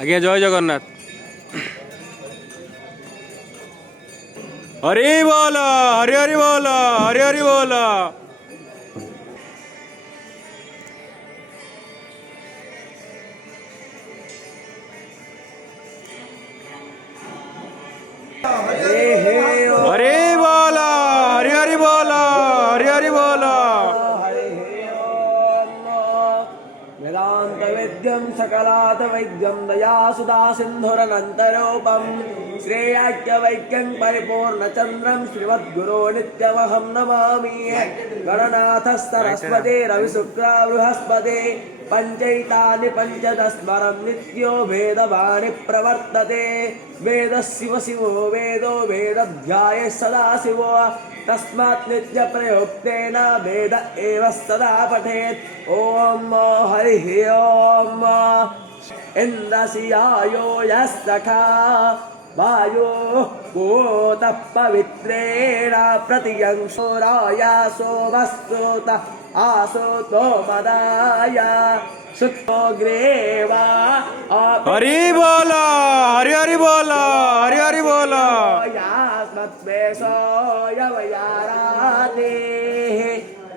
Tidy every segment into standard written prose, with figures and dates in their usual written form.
आज्ञा जय जगन्नाथ। हरि बोल, हरि हरि बोल, हरि हरि बोल। हरि बोल, हरि हरि बोल, हरि हरि बोल। वेदांत वेद्यं सकलात वैद्यं दया सुधा सिंधुरनन्तरूपं श्रेयाख्य वैक्यं परिपूर्णचन्द्रं श्रीमद्गुरो नित्यमहं नमामि। गणनाथ सरस्वती रविशुक्र बृहस्पति पंचैतानि पंचदस्मरं नित्यो वेदवाणी प्रवर्तते। वेद शिव शिवो वेदो वेदध्याये सदा शिवो तस्मात् नित्य प्रयोक्तेन वेद एव सदा पठेत्। ओम हरिः ओम इन्द्रस्यायो यस्तथा वायो भूतः पवित्रेण प्रतियंशोराया सोमस्तोत आसोतो मदाय सुतो ग्रेवा। हरि बोल, हरि हरि बोल, हरि हरि बोल।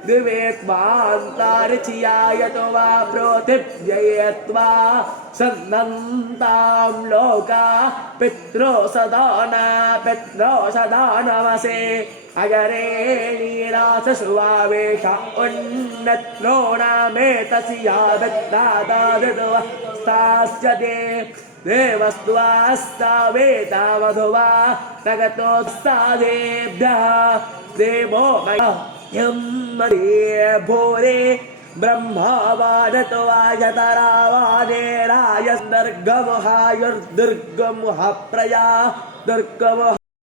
दिवेत्मान्तारिच्यायतो वा पृथिव्ययत्वा सन्नन्तां लोका पित्रो सदा नमसे। अगरे नीरास सुवावेश उन्नत्रो नामेतस्या विद्दादादिदुस्तास्यते देवस्त्वास्तावेता मधुवा तगतोस्तादेभ्यः देवो मह्यं भूरे ब्रह्मावादतो वायतरावानेरायन्दर्गमहायुर्दुर्गमः प्रया दुर्गमः